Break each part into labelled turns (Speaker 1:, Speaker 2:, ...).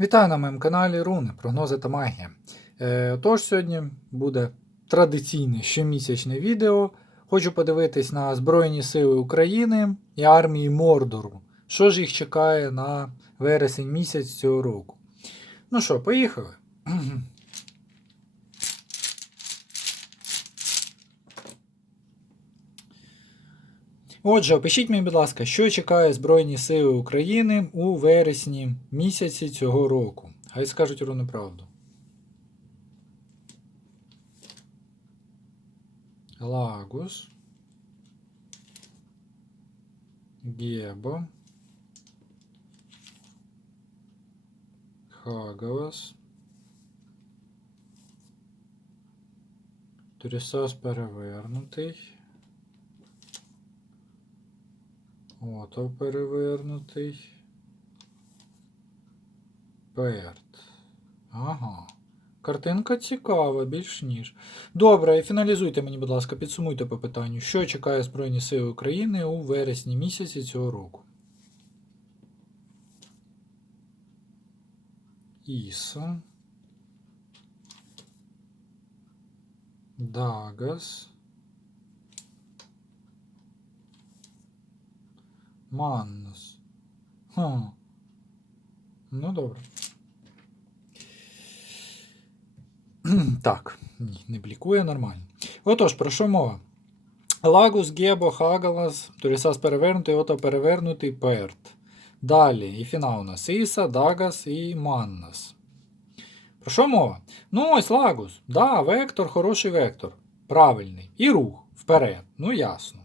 Speaker 1: Вітаю на моєму каналі Руни, прогнози та магія. Е, тож сьогодні буде традиційне щомісячне відео. Хочу подивитись на Збройні Сили України і армії Мордору. Що ж їх чекає на вересень місяць цього року. Ну що, поїхали. Отже, опишіть мені, будь ласка, що чекає Збройні Сили України у вересні місяці цього року. Хай скажуть руну правду. Лагус. Гебо. Хагалас. Турісас перевернутий. Ото перевернутий. Перт. Ага. Картинка цікава, більш ніж. Добре, і фіналізуйте мені, будь ласка, підсумуйте по питанню, що чекає Збройні Сили України у вересні місяці цього року. Іса. Дагас. Маннус. Хм. Ну, добре. Так, ні, не блікує нормально. Отож, про що мова? Лагус, Гебо, Хагалас, Турісас перевернутий, ото перевернутий Перт. Далі, і фінал у нас Іса, Дагас і Маннас. Про що мова? Ну, ось Лагус. Да, вектор, хороший вектор. Правильний. І рух вперед. Ну, ясно.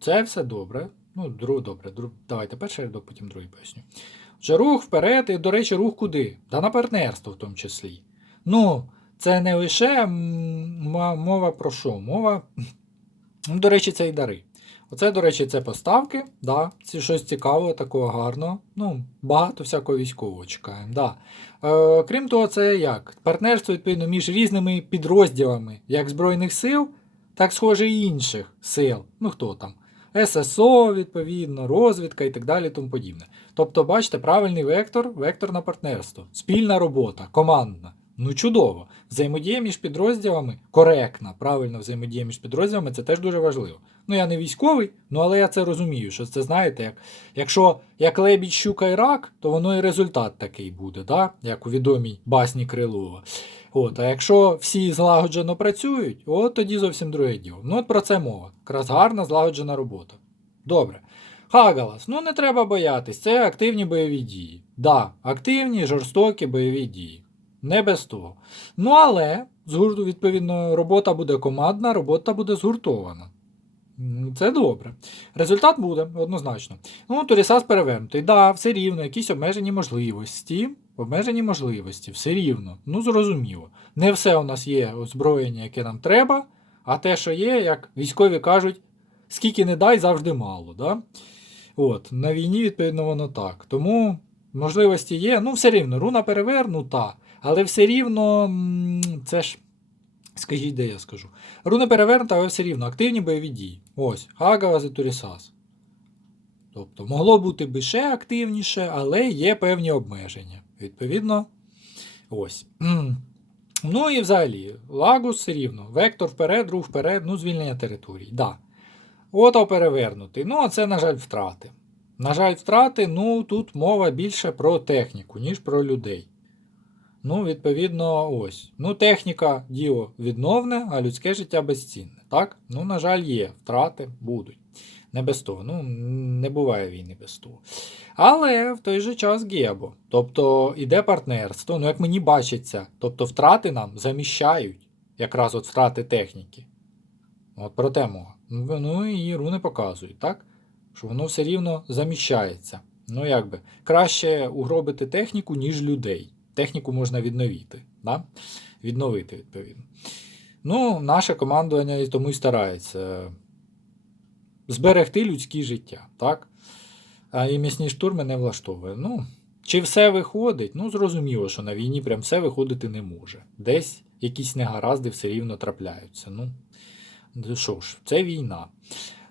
Speaker 1: Це все добре. Ну, друг, добре. Друг, давайте перший рядок, потім другий поясню. Отже, рух вперед, і, до речі, рух куди? Та на партнерство в тому числі. Ну, це не лише мова про що? Мова, ну, до речі, це і дари. Оце, до речі, це поставки, да, це щось цікавого, такого гарного. Ну, багато всякого військового чекаємо. Да. Е, крім того, це як? Партнерство відповідно між різними підрозділами, як Збройних сил, так схоже і інших сил. Ну хто там? ССО, відповідно, розвідка і так далі, тому подібне. Тобто, бачите, правильний вектор, вектор на партнерство, спільна робота, командна. Ну, чудово. Взаємодія між підрозділами коректна, правильна взаємодія між підрозділами це теж дуже важливо. Ну, я не військовий, ну але я це розумію, що це знаєте, як, якщо як лебідь, щука і рак, то воно і результат такий буде, да? як у відомій басні Крилова. От, а якщо всі злагоджено працюють, от тоді зовсім друге діло. Ну, от про це мова. Якраз гарна злагоджена робота. Добре. Хагалас, ну не треба боятись, це активні бойові дії. Да, активні, жорстокі бойові дії. Не без того. Ну але, відповідно, робота буде командна, робота буде згуртована. Це добре. Результат буде однозначно. Ну, Турісас перевернутий. Да, все рівно, якісь обмежені можливості. Обмежені можливості, все рівно. Ну, зрозуміло. Не все у нас є озброєння, яке нам треба, а те, що є, як військові кажуть, скільки не дай, завжди мало. Да? От, на війні, відповідно, воно так. Тому можливості є. Ну, все рівно, руна перевернута, але все рівно це ж. Скажіть, де я скажу. Руна перевернута, але все рівно активні бойові дії. Ось, Хагавас і Турісас. Тобто, могло бути би ще активніше, але є певні обмеження. Відповідно, ось. Ну і взагалі, Лагус все рівно. Вектор вперед, рух вперед, ну, звільнення територій. Да. Ото перевернутий. Ну, а це, на жаль, втрати. На жаль, втрати, ну, тут мова більше про техніку, ніж про людей. Ну, відповідно, ось. Ну, техніка діло відновне, а людське життя безцінне. Так? Ну, на жаль, є. Втрати будуть. Не без того. Ну, не буває війни без того. Але в той же час гебо. Тобто іде партнерство, ну як мені бачиться, тобто втрати нам заміщають якраз от втрати техніки. От про те мова. Ну, і руни показують, так? Що воно все рівно заміщається. Ну, якби, краще угробити техніку, ніж людей. Техніку можна відновити. Да? Відновити, відповідно. Ну, наше командування і тому і старається зберегти людське життя, так? А і м'ясні штурми не влаштовує. Ну, чи все виходить? Ну, зрозуміло, що на війні прям все виходити не може. Десь якісь негаразди все рівно трапляються. Ну, ну що ж, це війна.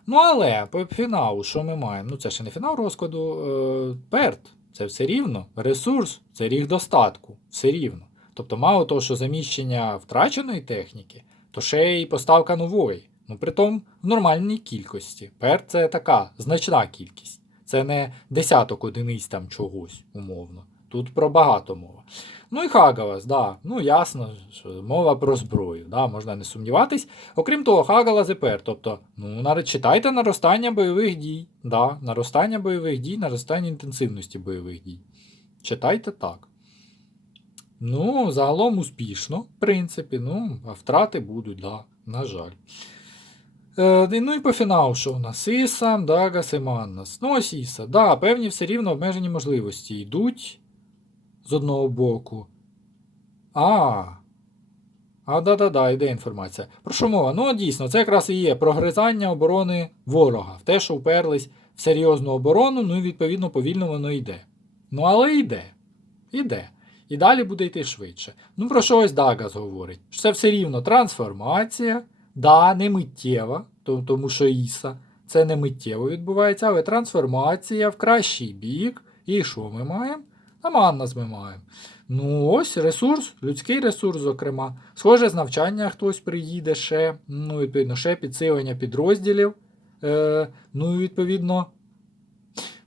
Speaker 1: Ну, але по фіналу, що ми маємо? Ну, це ще не фінал розкладу. Е, Перт. Це все рівно ресурс, це ріг достатку, все рівно. Тобто, мало того, що заміщення втраченої техніки, то ще й поставка нової. Ну, притом в нормальній кількості. Пер це така значна кількість. Це не десяток одиниць там чогось, умовно. Тут про багато мова. Ну і Хагалас, да. Ну ясно, що мова про зброю, да, можна не сумніватись. Окрім того, Хагалас і. Тобто, ну, читайте наростання бойових дій. Да, наростання бойових дій, наростання інтенсивності бойових дій. Читайте так. Ну, загалом успішно, в принципі, ну, а втрати будуть, да, на жаль. Е, ну і по фіналу, що у нас? Іса, Дагас і Маннас. Ну, ось Іса. Да, певні все рівно обмежені можливості йдуть з одного боку. А. А, да-да-да, йде інформація. Про що мова? Ну, дійсно, це якраз і є прогризання оборони ворога. В те, що вперлись в серйозну оборону, ну і відповідно повільно воно йде. Ну, але йде. Іде. І далі буде йти швидше. Ну, про що ось Дагас говорить? Що це все рівно трансформація, да, не миттєва, тому що Іса, це не миттєво відбувається, але трансформація в кращий бік. І що ми маємо? А Маннас ми. Ну, ось ресурс, людський ресурс, зокрема. Схоже, з навчання хтось приїде ще, ну, відповідно, ще підсилення підрозділів. Е, ну, відповідно.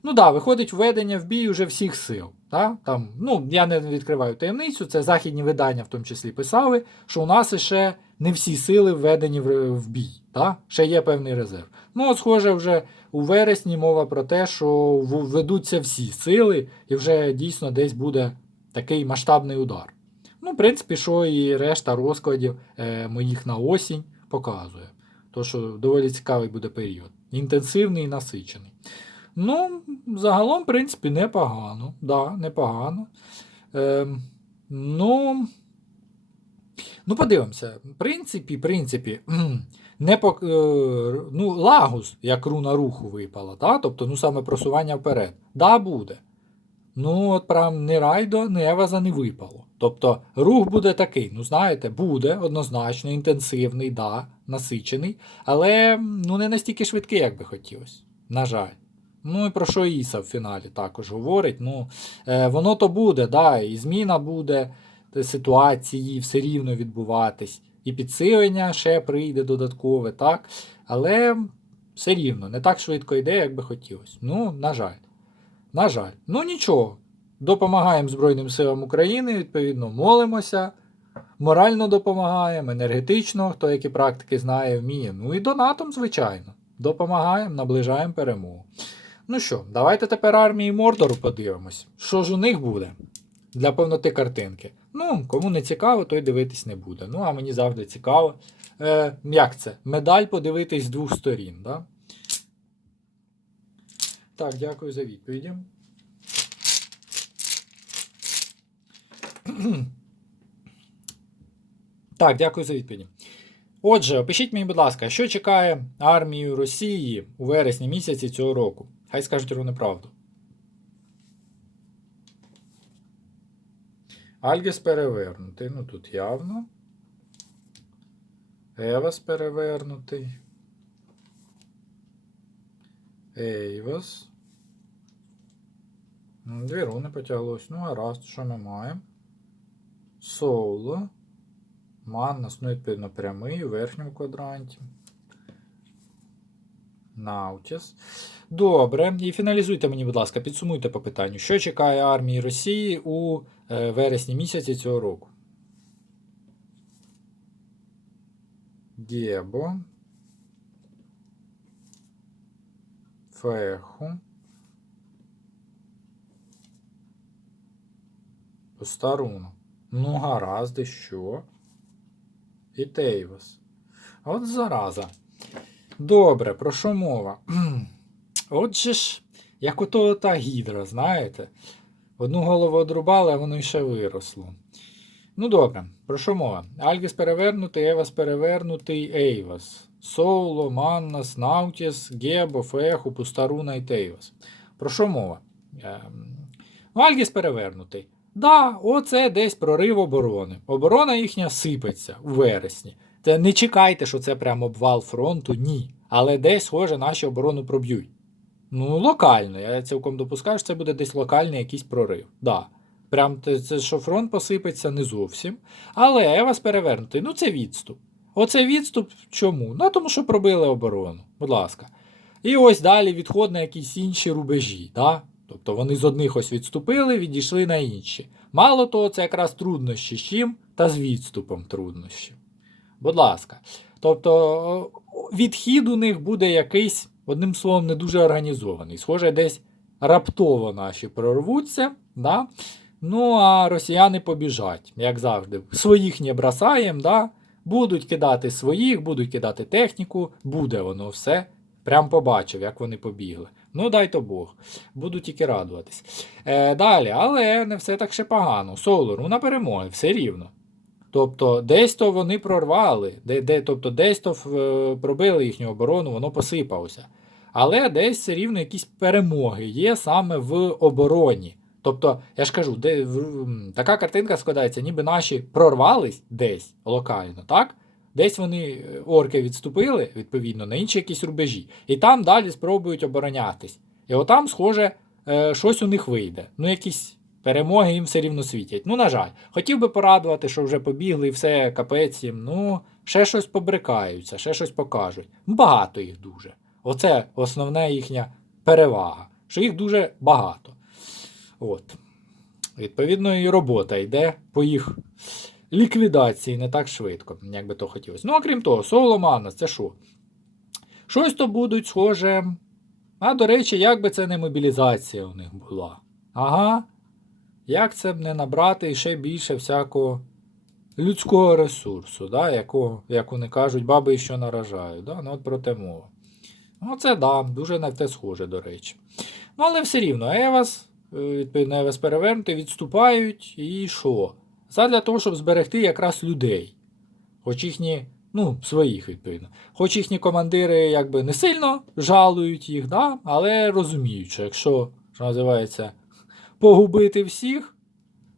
Speaker 1: Ну да, виходить введення в бій уже всіх сил. Та? Там, ну, я не відкриваю таємницю, це західні видання в тому числі писали, що у нас ще не всі сили введені в, в бій. Та? Ще є певний резерв. Ну, от, схоже, вже у вересні мова про те, що в- ведуться всі сили, і вже дійсно десь буде такий масштабний удар. Ну, в принципі, що і решта розкладів е, моїх на осінь показує. То, що доволі цікавий буде період. Інтенсивний і насичений. Ну, загалом, в принципі, непогано. Да, непогано. Ем, ну, ну, подивимося. В принципі, в принципі, не по, е, ну, лагус, як руна руху випала, да? тобто, ну, саме просування вперед. Да, буде. Ну, от прям ні райдо, ні Еваза не випало. Тобто рух буде такий, ну знаєте, буде однозначно, інтенсивний, да, насичений, але ну, не настільки швидкий, як би хотілося. На жаль. Ну і про що Іса в фіналі також говорить. Ну, е, воно то буде, да, і зміна буде ситуації все рівно відбуватись. І підсилення ще прийде додаткове, так? Але все рівно, не так швидко йде, як би хотілося. Ну, на жаль. На жаль. Ну нічого. Допомагаємо Збройним силам України, відповідно, молимося, морально допомагаємо, енергетично, хто які практики знає, вміє. Ну і донатом, звичайно. Допомагаємо, наближаємо перемогу. Ну що, давайте тепер армії Мордору подивимось. Що ж у них буде для повноти картинки. Ну, кому не цікаво, той дивитись не буде. Ну, а мені завжди цікаво. Е, як це? Медаль подивитись з двох сторін. Да? Так, дякую за відповіді. Так, дякую за відповіді. Отже, опишіть мені, будь ласка, що чекає армію Росії у вересні місяці цього року? Хай скажуть ровно правду. Альгіс перевернутий. Ну тут явно. Евас перевернутий. Ейвас. Ну, Дві руни потяглось. Ну, а раз, що ми маємо? Соло. Маннас, ну, відповідно, прямий у верхньому квадранті. Наутіс. Добре. І фіналізуйте мені, будь ласка, підсумуйте по питанню, що чекає армії Росії у вересні місяці цього року. Дєбо. Феху. Постаруну. Ну, гаразд, і що? І Тейвас. От зараза. Добре, про що мова? Отже ж, як ото та гідра, знаєте? Одну голову одрубали, а воно ще виросло. Ну добре, про що мова? Альгіс перевернутий, Евас перевернутий, Ейвас. Соуло, Маннас, Наутіс, Гебо, Феху, Пустаруна і Тейвас. Про що мова? Ем, Ну, Альгіс перевернутий. Да, оце десь прорив оборони. Оборона їхня сипеться у вересні. Це не чекайте, що це прям обвал фронту, ні. Але десь, схоже, наші оборону проб'ють. Ну, локально. Я цілком допускаю, що це буде десь локальний якийсь прорив. Да. Прям це, що фронт посипеться не зовсім. Але Евас перевернутий. Ну, це відступ. Оце відступ чому? Ну, тому що пробили оборону. Будь ласка. І ось далі відход на якісь інші рубежі. Да? Тобто вони з одних ось відступили, відійшли на інші. Мало того, це якраз труднощі з чим та з відступом труднощі. Будь ласка. Тобто відхід у них буде якийсь, одним словом, не дуже організований. Схоже, десь раптово наші прорвуться. Да? Ну, а росіяни побіжать, як завжди. Своїх не бросаємо, да? будуть кидати своїх, будуть кидати техніку, буде воно все. Прям побачив, як вони побігли. Ну, дай то Бог. Буду тільки радуватись. Е, далі, але не все так ще погано. Солору на перемоги, все рівно. Тобто, десь то вони прорвали, де, де, тобто, десь то пробили їхню оборону, воно посипалося. Але десь все рівно якісь перемоги є саме в обороні. Тобто, я ж кажу, де, в, така картинка складається, ніби наші прорвались десь локально, так? Десь вони е, орки відступили, відповідно, на інші якісь рубежі. І там далі спробують оборонятись. І отам, схоже, е, щось у них вийде. Ну, якісь перемоги їм все рівно світять. Ну, на жаль, хотів би порадувати, що вже побігли і все капець їм. Ну, ще щось побрикаються, ще щось покажуть. Багато їх дуже. Оце основна їхня перевага, що їх дуже багато. От. Відповідно, і робота йде по їх ліквідації не так швидко, як би то хотілося. Ну, окрім того, соло Манас, це що? Щось то будуть схоже. А, до речі, як би це не мобілізація у них була. Ага. Як це б не набрати ще більше всякого людського ресурсу, да? якого, як вони кажуть, баби що наражають. Да? Ну, от про те мова. Ну, це да, дуже на те схоже, до речі. Ну, але все рівно, Евас, е, відповідно, Евас перевернути, відступають і що? Задля того, щоб зберегти якраз людей. Хоч їхні, ну, своїх, відповідно. Хоч їхні командири якби не сильно жалують їх, да? але розуміють, що якщо, що називається, погубити всіх,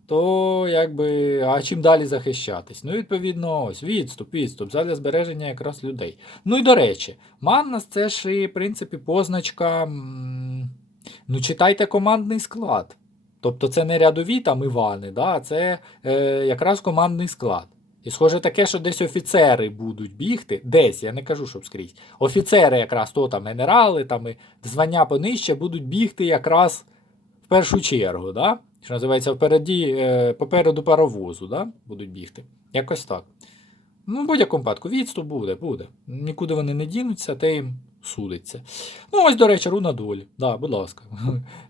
Speaker 1: то якби, а чим далі захищатись? Ну, відповідно, ось відступ, відступ, задля збереження якраз людей. Ну і до речі, Маннас це ж і, в принципі, позначка. Ну, читайте командний склад. Тобто це не рядові там Івани, да, це е, якраз командний склад. І схоже таке, що десь офіцери будуть бігти, десь, я не кажу, щоб скрізь. Офіцери, якраз то там генерали, там і звання понижче, будуть бігти якраз в першу чергу, да? що називається впереді, е, попереду паровозу, да? будуть бігти. Якось так. Ну, в будь-якому випадку, відступ буде, буде. Нікуди вони не дінуться, те їм судиться. Ну, ось, до речі, руна долі. Да, будь ласка.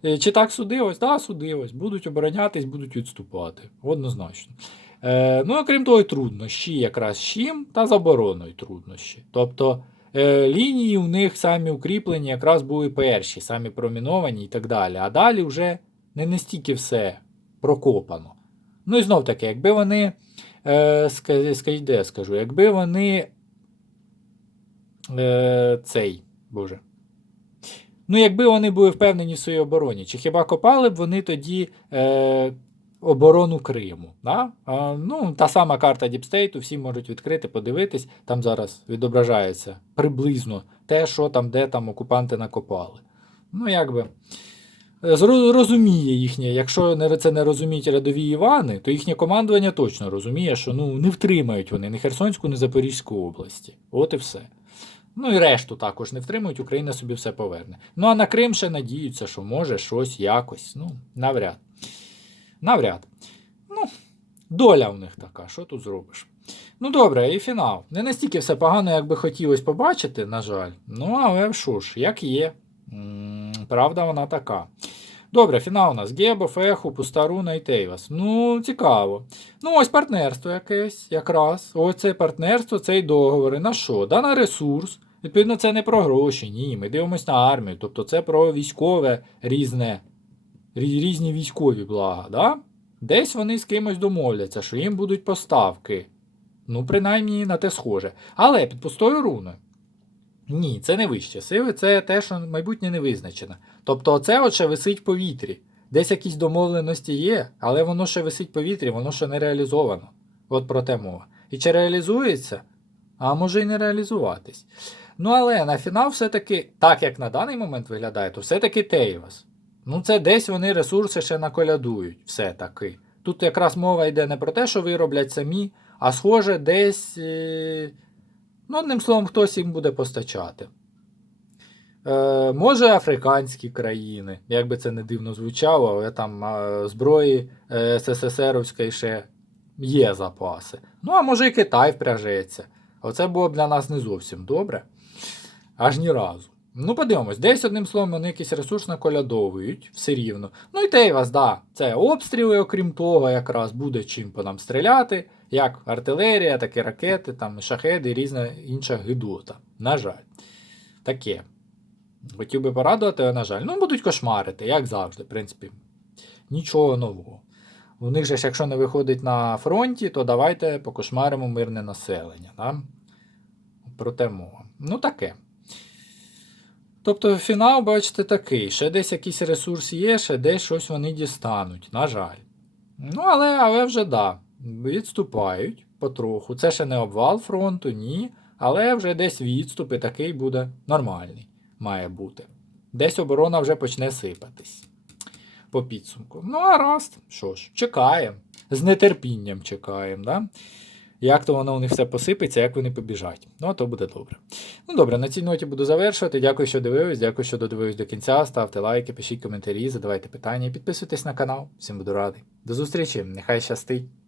Speaker 1: Е, Чи так судилось? Да, судилось. Будуть оборонятись, будуть відступати. Однозначно. Е, ну, окрім того, і труднощі якраз чим та забороною труднощі. Тобто лінії у них самі укріплені якраз були перші, самі проміновані і так далі. А далі вже не настільки все прокопано. Ну і знов таки, якби вони. Е, скажіть, скажу, якби вони. Е, цей, боже. Ну, якби вони були впевнені в своїй обороні, чи хіба копали б вони тоді е, оборону Криму? Да? А, ну, та сама карта Діпстейту, всі можуть відкрити, подивитись, там зараз відображається приблизно те, що там, де там окупанти накопали. Ну, якби. Розуміє їхнє, якщо це не розуміють рядові Івани, то їхнє командування точно розуміє, що ну, не втримають вони ні Херсонську, ні Запорізьку області. От і все. Ну і решту також не втримують, Україна собі все поверне. Ну а на Крим ще надіються, що може щось якось. Ну, навряд. Навряд. Ну, доля в них така, що тут зробиш? Ну добре, і фінал. Не настільки все погано, як би хотілося побачити, на жаль. Ну, але що ж, як є. Правда, вона така. Добре, фінал у нас Гебо, Феху, Пустаруна і Тейвас. Ну, цікаво. Ну, ось партнерство якесь, якраз. Ось це партнерство, цей договори. На що? Да на ресурс. Відповідно, це не про гроші, ні. Ми дивимося на армію. Тобто це про військове різне, рі- різні військові блага. Да? Десь вони з кимось домовляться, що їм будуть поставки. Ну, принаймні на те схоже. Але під пустою руною. Ні, це не вище сили, це те, що майбутнє не визначено. Тобто, це ще висить в повітрі. Десь якісь домовленості є, але воно ще висить в повітрі, воно ще не реалізовано. От про те мова. І чи реалізується, а може і не реалізуватись. Ну, але на фінал все-таки, так як на даний момент виглядає, то все-таки Тейвас. Ну, це десь вони ресурси ще наколядують, все-таки. Тут якраз мова йде не про те, що вироблять самі, а схоже, десь. е, Ну, одним словом, хтось їм буде постачати. Е, може, африканські країни, як би це не дивно звучало, але там е, зброї е, СССРівської ще є запаси. Ну, а може і Китай впряжеться. Оце було б для нас не зовсім добре. Аж ні разу. Ну, подивимось, десь одним словом вони якийсь ресурс наколядовують, все рівно. Ну і Тейвас, да, це обстріли, окрім того, якраз буде чим по нам стріляти, як артилерія, так і ракети, там, шахеди і різна інша гидота. На жаль. Таке. Хотів би порадувати, але, на жаль. Ну, будуть кошмарити, як завжди, в принципі. Нічого нового. У них же ж, якщо не виходить на фронті, то давайте покошмаримо мирне населення. Да? Проте мова. Ну, таке. Тобто фінал, бачите, такий. Ще десь якийсь ресурс є, ще десь щось вони дістануть, на жаль. Ну, але, але вже да. Відступають потроху. Це ще не обвал фронту, ні. Але вже десь відступ і такий буде нормальний. Має бути. Десь оборона вже почне сипатись. По підсумку. Ну, а раз. Що ж, чекаємо. З нетерпінням чекаємо, да? Як то воно у них все посипеться, як вони побіжать. Ну, то буде добре. Ну добре, на цій ноті буду завершувати. Дякую, що дивились, дякую, що додивились до кінця. Ставте лайки, пишіть коментарі, задавайте питання, підписуйтесь на канал. Всім буду радий. До зустрічі, нехай щастить!